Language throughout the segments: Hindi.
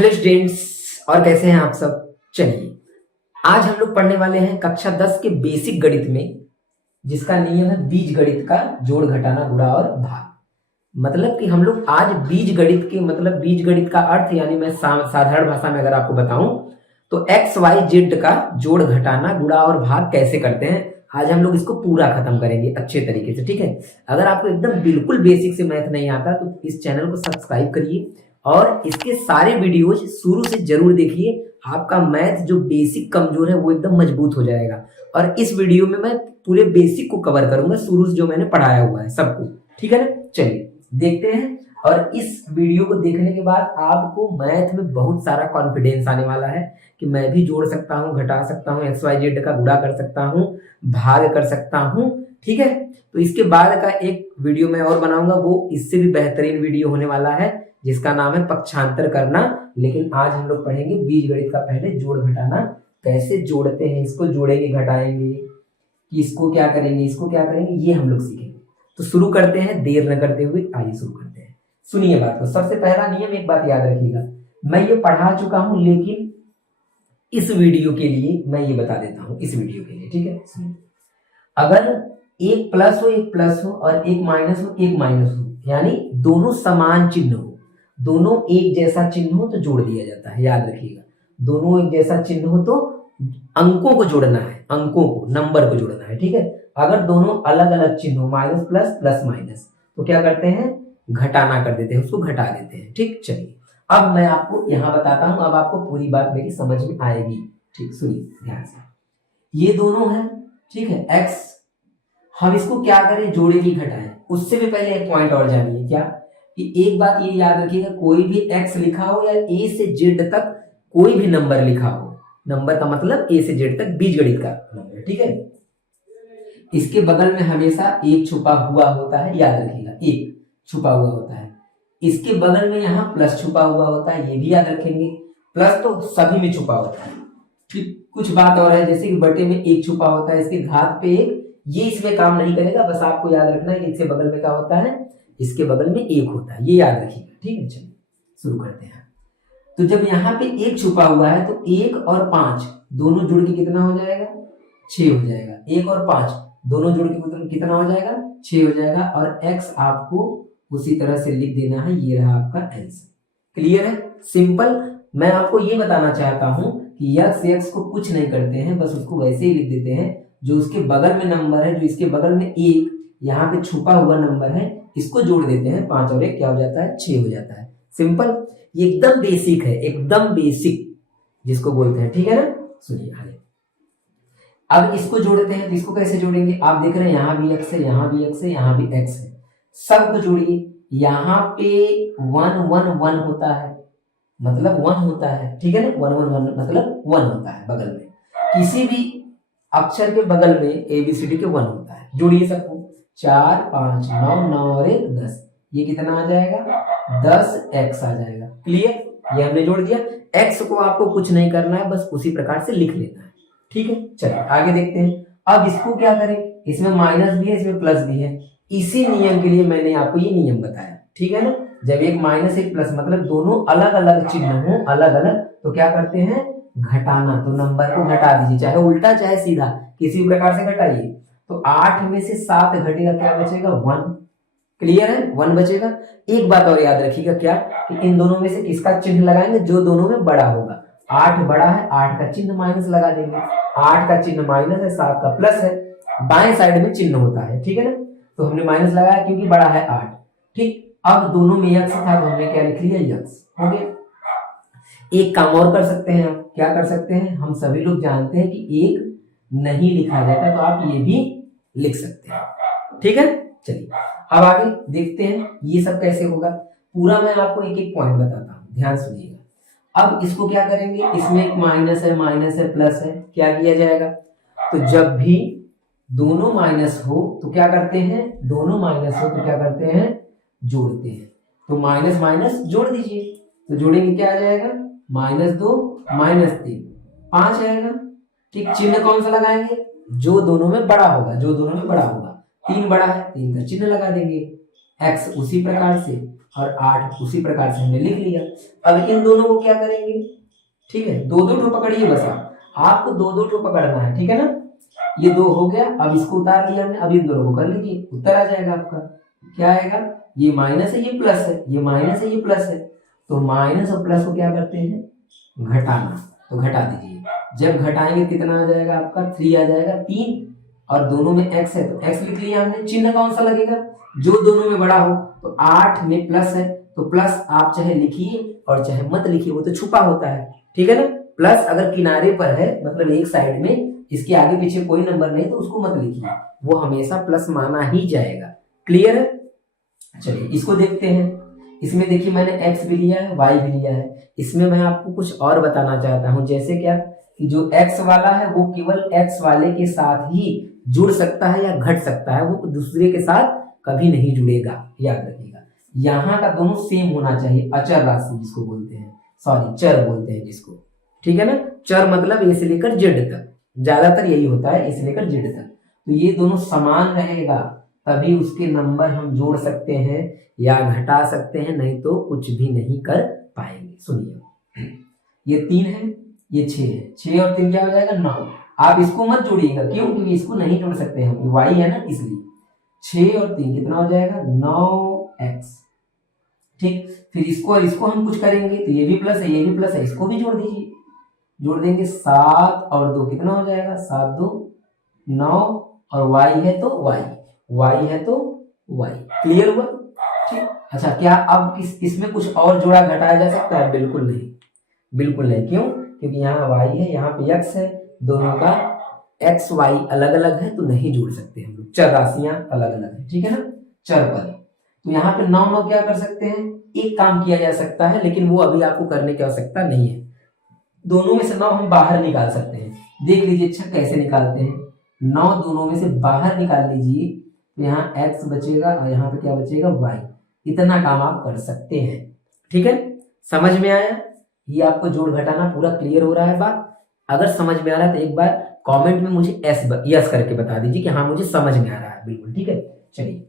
हेलो स्टूडेंट्स, और कैसे हैं आप सब। चलिए आज हम लोग पढ़ने वाले हैं कक्षा 10 के बेसिक गणित में, जिसका नियम है बीज गणित का जोड़ घटाना गुणा और भाग। मतलब कि हम लोग आज बीज गणित के बीज गणित का अर्थ यानी मैं साधारण भाषा में अगर आपको बताऊं तो एक्स वाई जेड का जोड़ घटाना गुणा और भाग कैसे करते हैं, आज हम लोग इसको पूरा खत्म करेंगे अच्छे तरीके से। ठीक है, अगर आपको एकदम बिल्कुल बेसिक से मैथ नहीं आता तो इस चैनल को सब्सक्राइब करिए और इसके सारे वीडियोज शुरू से जरूर देखिए। आपका मैथ जो बेसिक कमजोर है वो एकदम मजबूत हो जाएगा। और इस वीडियो में मैं पूरे बेसिक को कवर करूंगा, शुरू से जो मैंने पढ़ाया हुआ है सबको। ठीक है ना, चलिए देखते हैं। और इस वीडियो को देखने के बाद आपको मैथ में बहुत सारा कॉन्फिडेंस आने वाला है कि मैं भी जोड़ सकता हूँ, घटा सकता हूँ, एक्स वाई जेड का गुणा कर सकता हूँ, भाग कर सकता हूँ। ठीक है, तो इसके बाद का एक वीडियो मैं और बनाऊंगा, वो इससे भी बेहतरीन वीडियो होने वाला है जिसका नाम है पक्षांतर करना। लेकिन आज हम लोग पढ़ेंगे बीज गणित का पहले जोड़ घटाना कैसे जोड़ते हैं, इसको जोड़ेंगे घटाएंगे, कि इसको क्या करेंगे इसको क्या करेंगे, ये हम लोग सीखेंगे। तो शुरू करते हैं देर न करते हुए, आइए शुरू करते हैं। सुनिए बात को, सबसे पहला नियम एक बात याद रखिएगा, मैं ये पढ़ा चुका हूं लेकिन इस वीडियो के लिए मैं ये बता देता हूं, इस वीडियो के लिए। ठीक है, सुनिए। अगर एक प्लस हो और एक माइनस हो, यानी दोनों समान चिन्ह हो, दोनों एक जैसा चिन्ह हो तो जोड़ दिया जाता है। याद रखिएगा, दोनों एक जैसा चिन्ह हो तो अंकों को जोड़ना है, अंकों को, नंबर को जोड़ना है। ठीक है, अगर दोनों अलग अलग चिन्ह हो, माइनस प्लस प्लस माइनस, तो क्या करते हैं, घटाना कर देते हैं, उसको घटा देते हैं। ठीक, चलिए अब मैं आपको यहां बताता हूं, अब आपको पूरी बात मेरी समझ में आएगी। ठीक, सुनिए ध्यान से, ये दोनों है, ठीक है, एक्स, हम इसको क्या करें, जोड़ेंगे घटाएं। उससे भी पहले एक पॉइंट और जानिए, क्या कि एक बात ये याद रखिएगा, कोई भी एक्स लिखा हो या ए से जेड तक कोई भी नंबर लिखा हो, नंबर का मतलब ए से जेड तक बीज गणित का नंबर। ठीक है, इसके बगल में हमेशा एक छुपा हुआ होता है, याद रखिएगा एक छुपा हुआ होता है। इसके बगल में यहाँ प्लस छुपा हुआ होता है, ये भी याद रखेंगे। प्लस तो सभी में छुपा होता है। फिर कुछ बात और है, जैसे कि बटे में एक छुपा होता है, इसके घात पे एक, ये इसमें काम नहीं करेगा, बस आपको याद रखना है कि इसके बगल में क्या होता है, इसके बगल में एक होता है, ये याद रखिएगा। ठीक है, चलिए शुरू करते हैं। तो जब यहाँ पे एक छुपा हुआ है तो एक और पांच दोनों जुड़ के कितना हो जाएगा, 6 हो जाएगा। एक और पांच दोनों जुड़ के कितना हो जाएगा, 6 हो जाएगा। और एक्स आपको उसी तरह से लिख देना है, ये रहा आपका आंसर। क्लियर है, सिंपल। मैं आपको ये बताना चाहता हूं कि एक्स को कुछ नहीं करते हैं, बस उसको वैसे ही लिख देते हैं। जो उसके बगल में नंबर है, जो इसके बगल में एक यहाँ पे छुपा हुआ नंबर है, इसको जोड़ देते हैं, 5 और 1 क्या हो जाता है, 6 हो जाता है। सिंपल, ये एकदम बेसिक है, एकदम बेसिक जिसको बोलते हैं। ठीक है ना, सुनिए आगे। अब इसको जोड़ते हैं, तो इसको कैसे जोड़ेंगे, आप देख रहे हैं यहाँ भी एक्स है, यहाँ भी एक्स है, यहाँ भी एक्स है, सबको जोड़िए। यहाँ पे 1 1 1 होता है, मतलब 1 होता है। ठीक है ना, 1 1 1 मतलब 1 होता है बगल में, किसी भी अक्षर के बगल में ABCD के 1 होता है। जोड़िए सबको, 4 5 9 9 और 1 10, ये कितना आ जाएगा, 10x आ जाएगा। क्लियर, ये हमने जोड़ दिया। x को आपको कुछ नहीं करना है, बस उसी प्रकार से लिख लेना है। ठीक है, चलिए आगे देखते हैं। अब इसको क्या करें, इसमें माइनस भी है, इसमें प्लस भी है। इसी नियम के लिए मैंने आपको ये नियम बताया। ठीक है ना, जब एक माइनस एक प्लस मतलब दोनों अलग अलग चिन्ह हो, अलग अलग, तो क्या करते हैं, घटाना। तो नंबर को घटा दीजिए, चाहे उल्टा चाहे सीधा, किसी प्रकार से घटाइए। तो 8 में से 7 घटेगा, क्या बचेगा, 1। क्लियर है, 1 बचेगा। एक बात और याद रखिएगा, क्या कि इन दोनों में से किसका चिन्ह लगाएंगे, जो दोनों में बड़ा होगा। 8 बड़ा है, 8 का चिन्ह माइनस लगा देंगे। 8 का चिन्ह माइनस है, 7 का प्लस है, बाएं साइड में चिन्ह होता है। ठीक है ना, तो हमने माइनस लगाया क्योंकि बड़ा है 8। ठीक, अब दोनों में यक्स था तो हमने क्या लिख लिया, यक्स हो गया। एक काम और कर सकते हैं, हम क्या कर सकते हैं, हम सभी लोग जानते हैं कि एक नहीं लिखा जाता, तो आप ये भी लिख सकते हैं। ठीक है, चलिए अब आगे देखते हैं ये सब कैसे होगा। पूरा मैं आपको एक एक पॉइंट बताता हूं, ध्यान सुनिएगा। अब इसको क्या करेंगे, इसमें एक माइनस है प्लस है, क्या किया जाएगा, तो जब भी दोनों माइनस हो तो क्या करते हैं, दोनों माइनस हो तो क्या करते हैं, जोड़ते हैं। तो माइनस माइनस जोड़ दीजिए, तो जोड़ेंगे क्या आ जाएगा, -2 -3 5 आएगा। ठीक, चिन्ह कौन सा लगाएंगे, जो दोनों में बड़ा होगा, जो दोनों में बड़ा होगा। 3 बड़ा है, 3 का चिन्ह लगा देंगे। x उसी प्रकार से और 8 उसी प्रकार से हमने लिख लिया। अब इन दोनों को क्या करेंगे, ठीक है, दो दो ठो पकड़िए बस, आपको दो दो ठो पकड़ना है, ठीक है ना। ये 2 हो गया, अब इसको उतार लिया हमने, अब इन दोनों को कर लीजिए, उत्तर आ जाएगा आपका। क्या आएगा, ये माइनस है ये प्लस है, ये माइनस है ये प्लस है, तो माइनस और प्लस को क्या करते हैं, घटाना, तो घटा दीजिए। जब घटाएंगे कितना आ जाएगा आपका, 3 आ जाएगा, 3, और दोनों में x है तो x लिख लिया हमने। चिन्ह कौन सा लगेगा, जो दोनों में बड़ा हो, तो 8 में प्लस है तो प्लस आप चाहे लिखिए और चाहे मत लिखिए, वो तो छुपा होता है, ठीक है ना। प्लस अगर किनारे पर है, मतलब एक साइड में, इसके आगे पीछे कोई नंबर नहीं, तो उसको मत लिखिए, वो हमेशा प्लस माना ही जाएगा। क्लियर है। चलिए इसको देखते हैं। इसमें देखिए मैंने x भी लिया है, y भी लिया है। इसमें मैं आपको कुछ और बताना चाहता हूं, जैसे क्या कि जो x वाला है वो केवल x वाले के साथ ही जुड़ सकता है या घट सकता है, वो दूसरे के साथ कभी नहीं जुड़ेगा, याद रखिएगा। यहाँ का दोनों सेम होना चाहिए, अचर राशि जिसको बोलते हैं, सॉरी चर बोलते हैं जिसको, ठीक है ना। चर मतलब ए से लेकर जेड तक, ज्यादातर यही होता है, ए से लेकर जेड तक, तो ये दोनों समान रहेगा, तभी उसके नंबर हम जोड़ सकते हैं या घटा सकते हैं, नहीं तो कुछ भी नहीं कर पाएंगे। सुनिए, ये 3 है, ये 6 है, 6 और 3 क्या हो जाएगा, 9। आप इसको मत जोड़िएगा, क्यों, क्योंकि इसको नहीं जोड़ सकते हम, y है ना, इसलिए 6 और 3 कितना हो जाएगा, 9x, ठीक। फिर इसको और इसको हम कुछ करेंगे तो ये भी प्लस है ये भी प्लस है, इसको भी जोड़ दीजिए, जोड़ देंगे 7 और 2 कितना हो जाएगा, 7 2 9, और y है तो y है तो y। क्लियर हुआ, ठीक। अच्छा, क्या अब इसमें कुछ और जोड़ा घटाया जा सकता है, बिल्कुल नहीं, बिल्कुल नहीं। क्यों, क्योंकि यहाँ y है, यहाँ पे x है, दोनों का x y अलग अलग है, तो नहीं जोड़ सकते हम लोग, चर राशियां अलग अलग है, ठीक है ना, चर पद। तो यहाँ पे 9 9 क्या कर सकते हैं, एक काम किया जा सकता है, लेकिन वो अभी आपको करने की आवश्यकता नहीं है। दोनों में से 9 हम बाहर निकाल सकते हैं, देख लीजिए अच्छा कैसे निकालते हैं। 9 दोनों में से बाहर निकाल लीजिए, तो यहाँ x बचेगा और यहाँ पे क्या बचेगा, y। इतना काम आप कर सकते हैं, ठीक है। समझ में आया, ये आपको जोड़ घटाना पूरा क्लियर हो रहा है बात। अगर समझ में आ रहा है तो एक बार कमेंट में मुझे यस करके बता दीजिए कि हाँ मुझे समझ में आ रहा है, बिल्कुल ठीक है। चलिए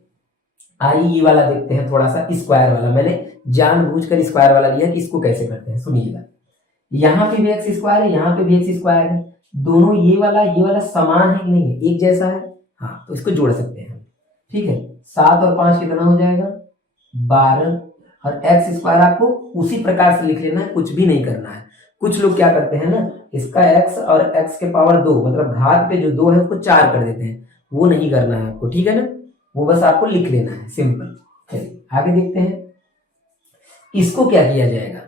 आइए ये वाला देखते हैं, थोड़ा सा स्क्वायर वाला, मैंने जानबूझकर स्क्वायर वाला लिया कि इसको कैसे करते हैं। सुनिएगा, यहाँ पे भी एक्स स्क्वायर है, यहाँ पे भी एक्स स्क्वायर है, दोनों ये वाला समान है कि नहीं है, एक जैसा है, हाँ, तो इसको जोड़ सकते हैं, ठीक है। 7 और 5 कितना हो जाएगा, 12, और एक्स स्क्वायर आपको उसी प्रकार से लिख लेना है, कुछ भी नहीं करना है। कुछ लोग क्या करते हैं ना, इसका x और x के पावर 2, मतलब घात पे जो 2 है उसको 4 कर देते हैं, वो नहीं करना है आपको, ठीक है ना, वो बस आपको लिख लेना है, सिंपल। चलिए आगे देखते हैं, इसको क्या किया जाएगा,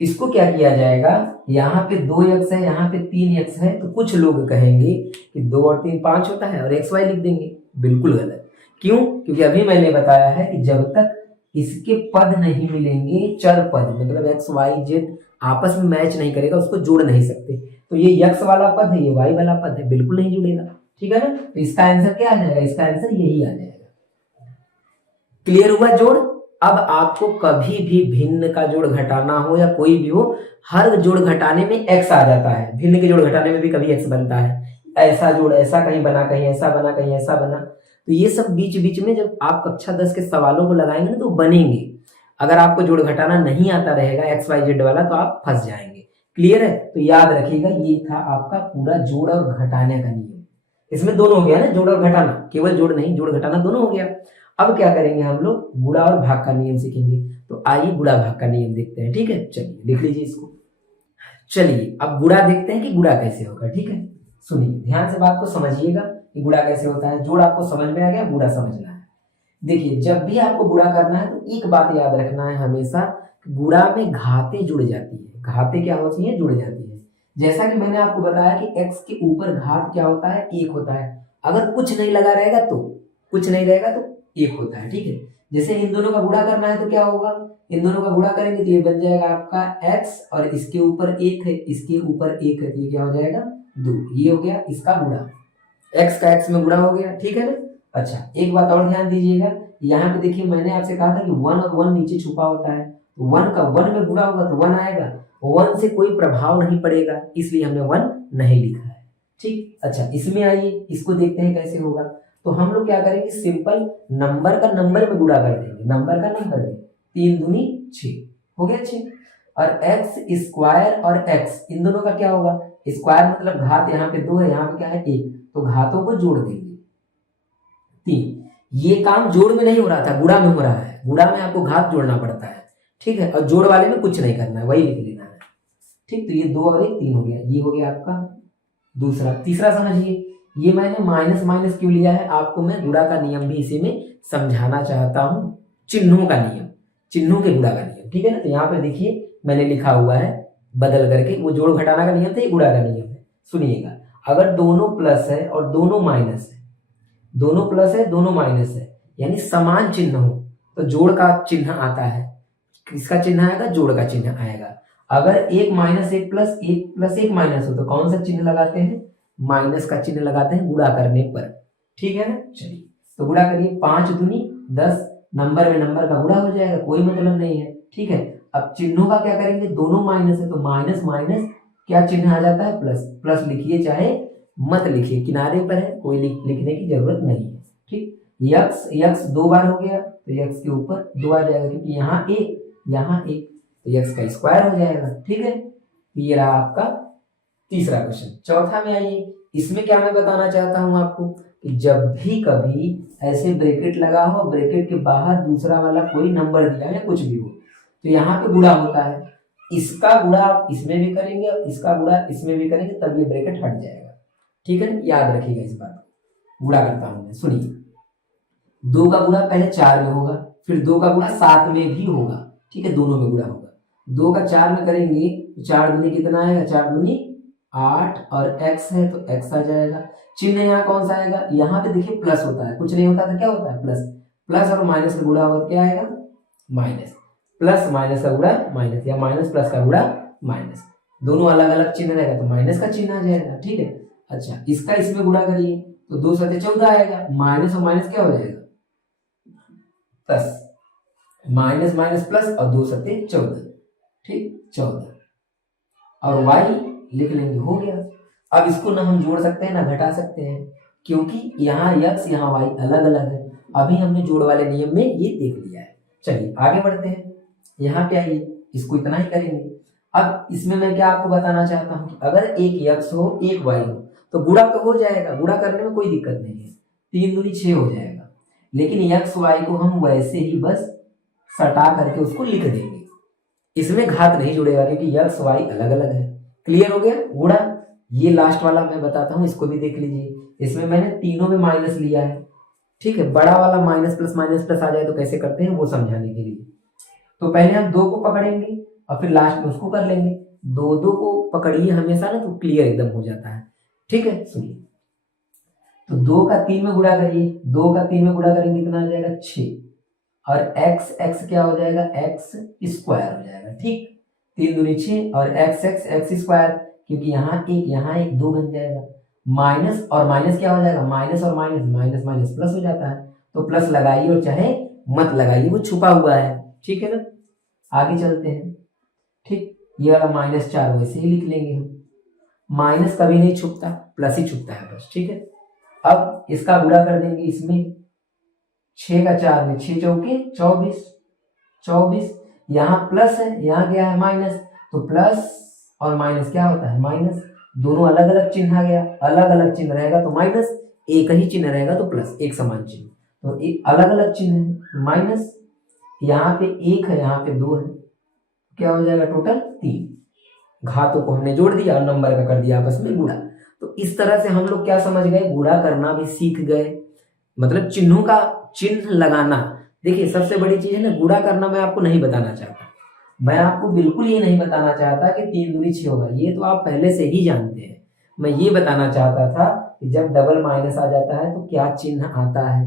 इसको क्या किया जाएगा, यहाँ पे 2x है, यहाँ पे 3x है, तो कुछ लोग कहेंगे कि 2 और 3 5 होता है और xy लिख देंगे, बिल्कुल गलत। क्यों, क्योंकि अभी मैंने बताया है कि जब तक इसके पद नहीं मिलेंगे, चर पद मतलब x y z आपस में मैच नहीं करेगा, उसको जोड़ नहीं सकते। तो ये x वाला पद है, ये y वाला पद है, बिल्कुल नहीं जुड़ेगा, ठीक है ना। तो इसका आंसर क्या आ जाएगा, इसका आंसर यही आ जाएगा। क्लियर हुआ जोड़। अब आपको कभी भी भिन्न का जोड़ घटाना हो या कोई भी हो, हर जोड़ घटाने में x आ जाता है, भिन्न के जोड़ घटाने में भी कभी x बनता है, ऐसा जोड़ ऐसा कहीं बना, कहीं ऐसा बना, कहीं ऐसा बना। तो ये सब बीच बीच में जब आप कक्षा 10 के सवालों को लगाएंगे ना तो बनेंगे। अगर आपको जोड़ घटाना नहीं आता रहेगा एक्स वाई जेड वाला, तो आप फंस जाएंगे। क्लियर है, तो याद रखिएगा, ये था आपका पूरा जोड़ और घटाने का नियम। इसमें दोनों हो गया ना, जोड़ और घटाना, केवल जोड़ नहीं, जोड़ घटाना दोनों हो गया। अब क्या करेंगे हम लोग, गुणा और भाग का नियम सीखेंगे। तो आइए गुणा भाग का नियम देखते हैं, ठीक है। चलिए लिख लीजिए इसको। चलिए अब गुणा देखते हैं कि गुणा कैसे होगा, ठीक है। सुनिए ध्यान से, बात को समझिएगा कि गुणा कैसे होता है। जोड़ आपको समझ में आ गया, गुणा समझना है। देखिए जब भी आपको गुणा करना है तो एक बात याद रखना है हमेशा, गुणा में घातें जुड़ जाती है। घातें क्या होती है, जुड़ जाती है। जैसा कि मैंने आपको बताया कि x के ऊपर घात क्या होता है, 1 होता है। अगर कुछ नहीं लगा रहेगा तो, कुछ नहीं रहेगा तो 1 होता है, ठीक है। जैसे इन दोनों का गुणा करना है तो क्या होगा, इन दोनों का गुणा करेंगे तो ये बन जाएगा आपका x, और इसके ऊपर 1 है, इसके ऊपर 1 है, तो ये क्या हो जाएगा 2। ये हो गया इसका गुणा, x का x में गुणा हो गया, ठीक है ना। अच्छा एक बात और ध्यान दीजिएगा, यहाँ पे देखिए मैंने आपसे कहा था कि 1 और 1 नीचे छुपा होता है, तो 1 का 1 में गुणा होगा तो 1 आएगा, 1 से कोई प्रभाव नहीं पड़ेगा, इसलिए हमने 1 नहीं लिखा है, ठीक। अच्छा इसमें आइए, इसको देखते हैं कैसे होगा। तो हम लोग क्या करेंगे, सिंपल नंबर का नंबर में गुणा कर देंगे, नंबर का नंबर में। 3 दूनी 6 हो गया 6। और एक्स स्क्वायर और एक्स इन दोनों का क्या होगा, स्क्वायर मतलब घात यहाँ पे 2 है, यहाँ पे क्या है 1, तो घातों को जोड़ देंगे 3। ये काम जोड़ में नहीं हो रहा था, गुणा में हो रहा है, गुणा में आपको घात जोड़ना पड़ता है, ठीक है। और जोड़ वाले में कुछ नहीं करना है, वही लिख लेना है, ठीक। तो ये 2 और 1 3 हो गया, ये हो गया आपका दूसरा। तीसरा समझिए, ये मैंने माइनस माइनस क्यों लिया है, आपको मैं गुणा का नियम भी इसी में समझाना चाहता हूं, चिन्हों का नियम, चिन्हों के गुणा का नियम, ठीक है ना। तो यहाँ पे देखिए मैंने लिखा हुआ है बदल करके, वो जोड़ घटाना का नियम था, ये गुणा का नियम है। सुनिएगा, अगर दोनों प्लस है और दोनों माइनस है, दोनों प्लस है दोनों माइनस है, यानी समान चिन्ह हो, तो जोड़ का चिन्ह आता है। किसका चिन्ह आएगा, जोड़ का चिन्ह आएगा। अगर 1 माइनस 1 प्लस 1 प्लस 1 माइनस हो, तो कौन सा चिन्ह लगाते हैं, माइनस का चिन्ह लगाते हैं गुणा करने पर, ठीक है ना। चलिए तो गुणा करिए, 5 दूनी 10, नंबर में नंबर का गुणा हो जाएगा, कोई मतलब नहीं है, ठीक है। अब चिन्हों का क्या करेंगे, दोनों माइनस है तो माइनस माइनस क्या चिन्ह आ जाता है, प्लस। प्लस लिखिए चाहे मत लिखिए, किनारे पर है, कोई लिखने की जरूरत नहीं है, ठीक। यक्स यक्स 2 बार हो गया, तो यक्स के ऊपर 2 आ जाएगा, क्योंकि यहाँ 1 तो यक्स का स्क्वायर हो जाएगा, ठीक है। ये रहा आपका तीसरा क्वेश्चन। चौथा में आइए, इसमें क्या मैं बताना चाहता हूं आपको कि जब भी कभी ऐसे ब्रैकेट लगा हो, ब्रैकेट के बाहर दूसरा वाला कोई नंबर दिया या कुछ भी हो, तो यहाँ पे गुणा होता है, इसका गुणा आप इसमें भी करेंगे और इसका गुणा इसमें भी करेंगे, तब ये ब्रैकेट हट जाएगा, ठीक है ना। याद रखिएगा इस बात को। गुणा करता हूं मैं, सुनिए, 2 का गुणा पहले 4 में होगा, फिर 2 का गुणा 7 में भी होगा, ठीक है, दोनों में गुणा होगा। 2 का 4 में करेंगे तो 4 दूनी कितना आएगा, 4 दूनी 8, और x है तो x आ जाएगा। चिन्ह यहाँ कौन सा आएगा, यहाँ पे देखिए प्लस होता है, कुछ नहीं होता तो क्या होता है प्लस, प्लस और माइनस का गुणा होगा क्या आएगा, माइनस। प्लस माइनस का गुणा माइनस, या माइनस प्लस का गुणा माइनस, दोनों अलग अलग चिन्ह रहेगा तो माइनस का चिन्ह आ जाएगा, ठीक है। अच्छा, इसका इसमें गुणा करिए तो 2 सत्ते 14 आएगा, माइनस और माइनस क्या हो जाएगा 10, माइनस माइनस प्लस और 2 सत्ते 14, ठीक 14, और y लिख लेंगे, हो गया। अब इसको ना हम जोड़ सकते हैं ना घटा सकते हैं, क्योंकि यहाँ x यहाँ y अलग अलग है, अभी हमने जोड़ वाले नियम में ये देख लिया है। चलिए आगे बढ़ते हैं, यहाँ पे आइए, इसको इतना ही करेंगे। अब इसमें मैं क्या आपको बताना चाहता हूँ कि अगर एक x हो एक y हो तो गुणा तो हो जाएगा, गुणा करने में कोई दिक्कत नहीं है, 3 दूनी 6 हो जाएगा, लेकिन x y को हम वैसे ही बस सटा करके उसको लिख देंगे, इसमें घात नहीं जुड़ेगा, क्योंकि x y अलग अलग है। क्लियर हो गया गुणा। ये लास्ट वाला मैं बताता हूँ, इसको भी देख लीजिए, इसमें मैंने तीनों में माइनस लिया है, ठीक है। बड़ा वाला माइनस प्लस आ जाए तो कैसे करते हैं वो समझाने के लिए, तो पहले हम 2 को पकड़ेंगे और फिर लास्ट में उसको कर लेंगे, 2 को पकड़िए हमेशा ना, तो क्लियर एकदम हो जाता है, ठीक है। सुनिए, तो 2 का 3 में गुणा करिए, 2 का 3 में गुणा करेंगे कितना आ जाएगा 6, और x क्या हो जाएगा, x स्क्वायर हो जाएगा, ठीक। 3 दूनी 6 और x स्क्वायर, क्योंकि यहाँ एक 2 बन जाएगा, माइनस और माइनस क्या हो जाएगा, माइनस और माइनस माइनस प्लस हो जाता है, तो प्लस लगाइए और चाहे मत लगाइए, वो छुपा हुआ है, ठीक है ना। आगे चलते हैं, ठीक। ये वाला -4 वैसे ही लिख लेंगे हम, माइनस कभी नहीं छुपता, प्लस ही छुपता है बस, ठीक है। अब इसका गुणा कर देंगे इसमें, 6 का 4 में 6 चौके 24, यहाँ प्लस है यहाँ क्या है माइनस, तो प्लस और माइनस क्या होता है माइनस, दोनों अलग अलग चिन्ह आ गया, अलग अलग चिन्ह रहेगा तो माइनस, एक ही चिन्ह रहेगा तो प्लस, एक समान चिन्ह, तो एक अलग अलग चिन्ह है माइनस, यहाँ पे 1 है यहाँ पे 2 है, क्या हो जाएगा टोटल 3, घातों को हमने जोड़ दिया और नंबर का कर दिया आपस में गुणा। तो इस तरह से हम लोग क्या समझ गए, गुणा करना भी सीख गए, मतलब चिन्हों का चिन्ह लगाना। देखिए सबसे बड़ी चीज है ना, गुणा करना मैं आपको नहीं बताना चाहता, मैं आपको बिल्कुल ये नहीं बताना चाहता कि 3 दूनी 6 होगा, ये तो आप पहले से ही जानते हैं। मैं ये बताना चाहता था कि जब डबल माइनस आ जाता है तो क्या चिन्ह आता है,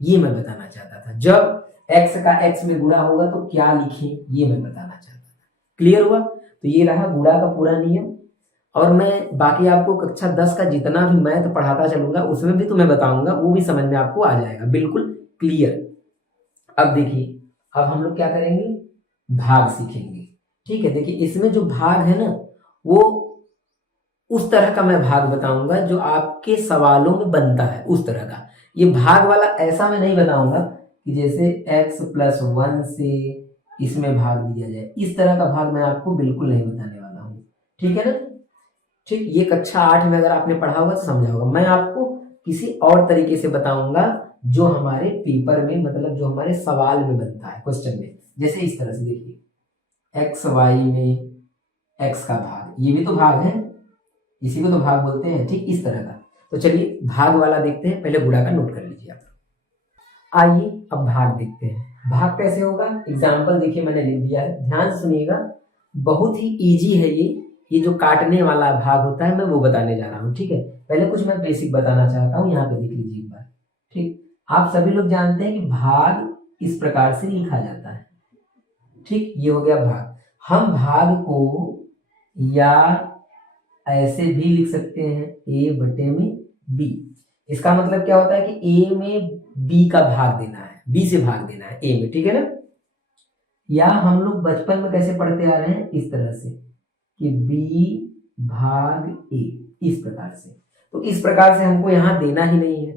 ये मैं बताना चाहता था। जब x का x में गुणा होगा तो क्या लिखें, ये मैं बताना चाहता था। क्लियर हुआ। तो ये रहा गुणा का पूरा नियम, और मैं बाकी आपको कक्षा 10 का जितना भी मैथ पढ़ाता चलूंगा उसमें भी तुम्हें बताऊंगा, वो भी समझ में आपको आ जाएगा, बिल्कुल क्लियर। अब देखिए, अब हम लोग क्या करेंगे, भाग सीखेंगे, ठीक है। देखिए इसमें जो भाग है ना, वो उस तरह का मैं भाग बताऊंगा जो आपके सवालों में बनता है, उस तरह का। ये भाग वाला ऐसा मैं नहीं बताऊंगा कि जैसे x + 1 से इसमें भाग दिया जाए। इस तरह का भाग मैं आपको बिल्कुल नहीं बताने वाला हूँ, ठीक है ना। ठीक, ये कक्षा 8 में अगर आपने पढ़ा होगा तो समझा होगा। मैं आपको किसी और तरीके से बताऊंगा जो हमारे पेपर में, मतलब जो हमारे सवाल में बनता है, क्वेश्चन में। जैसे इस तरह से देखिए, एक्स वाई में एक्स का भाग, ये भी तो भाग है, इसी को तो भाग बोलते हैं। ठीक, इस तरह का। तो चलिए भाग वाला देखते हैं, पहले गुणा का नोट कर लीजिए आप। आइए अब भाग देखते हैं। भाग कैसे होगा, एग्जाम्पल देखिए मैंने लिख दिया है, ध्यान से सुनिएगा। बहुत ही इजी है ये जो काटने वाला भाग होता है मैं वो बताने जा रहा हूँ, ठीक है। पहले कुछ मैं बेसिक बताना चाहता हूँ, यहाँ पे देख लीजिए एक बार। ठीक, आप सभी लोग जानते हैं कि भाग इस प्रकार से लिखा जाता है। ठीक, ये हो गया भाग। हम भाग को या ऐसे भी लिख सकते हैं, ए बटे में बी। इसका मतलब क्या होता है कि ए में बी का भाग देना है, बी से भाग देना है ए में, ठीक है ना। या हम लोग बचपन में कैसे पढ़ते आ रहे हैं, इस तरह से कि बी भाग ए, इस प्रकार से। तो इस प्रकार से हमको यहाँ देना ही नहीं है,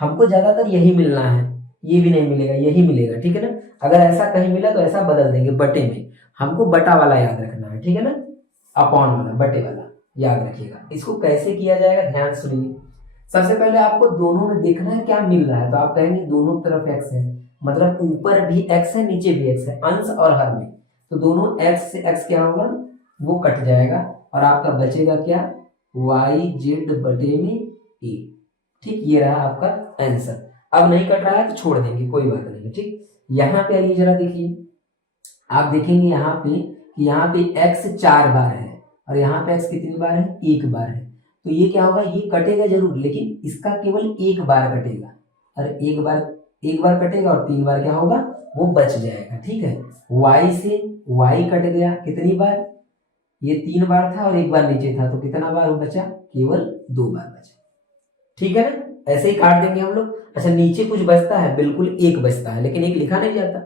हमको ज्यादातर यही मिलना है, ये भी नहीं मिलेगा, यही मिलेगा, ठीक है ना। अगर ऐसा कहीं मिला तो ऐसा बदल देंगे बटे में, हमको बटा वाला याद रखना है, ठीक है ना, अपॉन वाला, बटे वाला याद रखिएगा। इसको कैसे किया जाएगा ध्यान सुनिए। सबसे पहले आपको दोनों में देखना है क्या मिल रहा है, तो आप कहेंगे दोनों तरफ एक्स है, मतलब ऊपर भी एक्स है नीचे भी एक्स है, अंश और हर में। तो दोनों एक्स से एक्स क्या होगा, वो कट जाएगा और आपका बचेगा क्या, वाई जेड बटे में ए। ठीक, ये रहा आपका आंसर। अब नहीं कट रहा है तो छोड़ देंगे, कोई बात नहीं। ठीक, यहाँ पे आइए जरा देखिए, आप देखेंगे यहाँ पे कि यहाँ पे x 4 बार है और यहाँ पे x कितनी बार है, 1 बार है। तो ये क्या होगा, ये कटेगा जरूर, लेकिन इसका केवल 1 बार कटेगा, और एक बार कटेगा और 3 बार क्या होगा, वो बच जाएगा। ठीक है, y से y कट गया कितनी बार, ये 3 बार था और 1 बार नीचे था, तो कितना बार वो बचा, केवल 2 बार बचा। ठीक है ना, ऐसे ही काट देंगे हम लोग। अच्छा, नीचे कुछ बचता है, बिल्कुल 1 बचता है, लेकिन 1 लिखा नहीं जाता,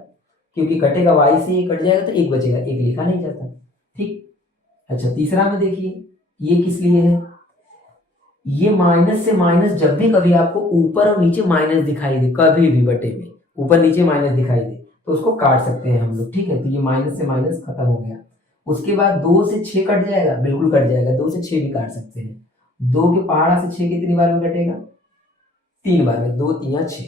क्योंकि कटेगा y से, ये कट जाएगा तो 1 बचेगा, 1 लिखा नहीं जाता। ठीक, अच्छा तीसरा में देखिए, ये किस लिए है, ये माइनस से माइनस, जब भी कभी आपको ऊपर और नीचे माइनस दिखाई दे, कभी भी बटे में ऊपर नीचे माइनस दिखाई दे तो उसको काट सकते हैं हम लोग। ठीक है, तो ये माइनस से माइनस खत्म हो गया। उसके बाद 2 से 6 कट जाएगा, बिल्कुल कट जाएगा, 2 से 6 भी काट सकते हैं। 2 के पहाड़ा से 6 कितनी बार में कटेगा, 3 बार में, 2 3 6।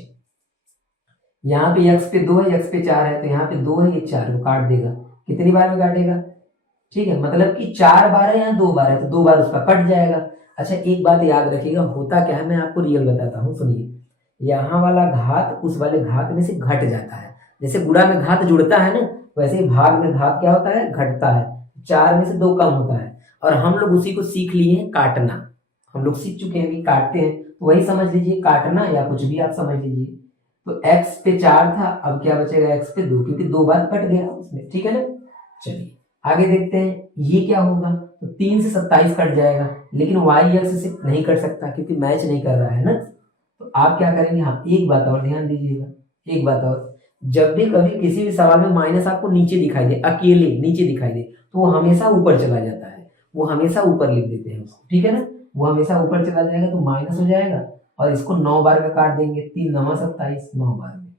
यहाँ पे x पे 2 है, x पे 4 है, तो यहाँ पे 2 है, ये 4 को काट देगा, कितनी बार में काटेगा, ठीक है, मतलब कि 4 बार है, यहाँ 2 बार है, तो 2 बार उसका कट जाएगा। अच्छा एक बात याद रखिएगा, होता क्या है, मैं आपको रियल बताता हूँ, सुनिए। यहाँ वाला घात उस वाले घात में से घट जाता है, जैसे गुणा में घात जुड़ता है ना, वैसे ही भाग में घात क्या होता है, घटता है। 4 में से 2 कम होता है, और हम लोग उसी को सीख लिए हैं, काटना। हम लोग सीख चुके हैं कि काटते हैं, तो वही समझ लीजिए, काटना या कुछ भी आप समझ लीजिए। तो x पे 4 था, अब क्या बचेगा, x पे 2, क्योंकि 2 बार कट गया उसमें। ठीक है ना, चलिए आगे देखते हैं, ये क्या होगा, तो 3 से 27 कट जाएगा, लेकिन y एक्स से नहीं कट सकता क्योंकि मैच नहीं कर रहा है ना। तो आप क्या करेंगे, हाँ एक बात और ध्यान दीजिएगा, एक बात और, जब भी कभी किसी भी सवाल में माइनस आपको नीचे दिखाई दे, अकेले नीचे दिखाई दे, तो वो हमेशा ऊपर चला जाता है, वो हमेशा ऊपर लिख देते हैं उसको। ठीक है ना, वो हमेशा ऊपर चला जाएगा, तो माइनस हो जाएगा, और इसको 9 बार में काट देंगे, 3 9 27, 9 बार में।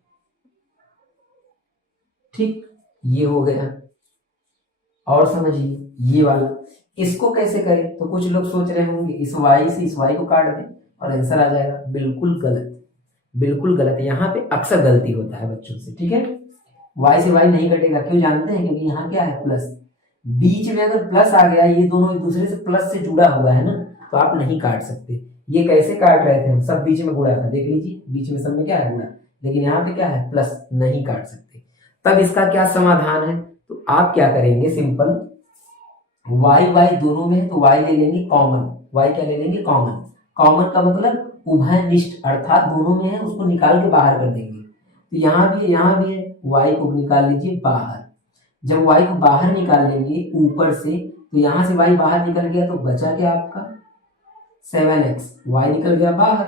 ठीक, ये हो गया। और समझिए ये वाला, इसको कैसे करें, तो कुछ लोग सोच रहे होंगे इस y से इस y को काट दें और आंसर आ जाएगा, बिल्कुल गलत, बिल्कुल गलत। यहाँ पे अक्सर गलती होता है बच्चों से। ठीक है, y से y नहीं कटेगा, क्यों जानते हैं, क्योंकि यहाँ क्या है, प्लस, बीच में अगर प्लस आ गया, ये दोनों एक दूसरे से प्लस से जुड़ा हुआ है ना, तो आप नहीं काट सकते। ये कैसे काट रहे थे हम, सब बीच में गुणा था, देख लीजिए बीच में सब में क्या है, गुणा, लेकिन यहाँ पे क्या है, प्लस, नहीं काट सकते। तब इसका क्या समाधान है, तो आप क्या करेंगे, सिंपल, y y दोनों में है तो y ले लेंगे कॉमन, y क्या ले लेंगे, कॉमन। कॉमन का मतलब उभयनिष्ठ, अर्थात दोनों में है, उसको निकाल के बाहर कर देंगे। तो यहाँ भी है, यहाँ भी है, y को निकाल लीजिए बाहर। जब y को बाहर निकाल लेंगे ऊपर से, तो यहाँ से y बाहर निकल गया, तो बचा क्या आपका 7x, y निकल गया बाहर,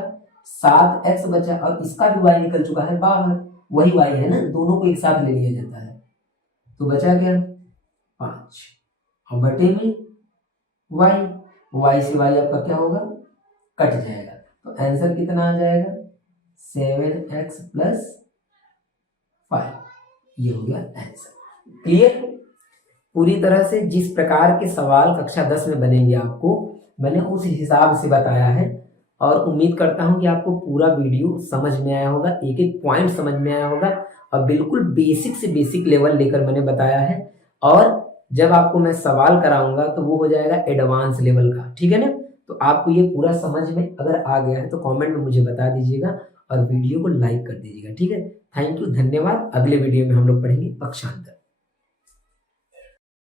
7x बचा, और इसका भी y निकल चुका है बाहर, वही y है ना, दोनों को एक साथ ले लिया जाता है, तो बचा क्या 5, और बटे में y से y आपका क्या होगा, कट जाएगा, तो आंसर कितना आ जाएगा, 7x + 5, ये हो गया आंसर। क्लियर? पूरी तरह से जिस प्रकार के सवाल कक्षा 10 में बनेंगे आपको मैंने उस हिसाब से बताया है, और उम्मीद करता हूं कि आपको पूरा वीडियो समझ में आया होगा, एक एक पॉइंट समझ में आया होगा, और बिल्कुल बेसिक से बेसिक लेवल लेकर मैंने बताया है। और जब आपको मैं सवाल कराऊंगा तो वो हो जाएगा एडवांस लेवल का, ठीक है ना? तो आपको ये पूरा समझ में अगर आ गया है तो कमेंट में मुझे बता दीजिएगा और वीडियो को लाइक कर दीजिएगा, ठीक है? थैंक यू, धन्यवाद। अगले वीडियो में हम लोग पढ़ेंगे पक्षांतर।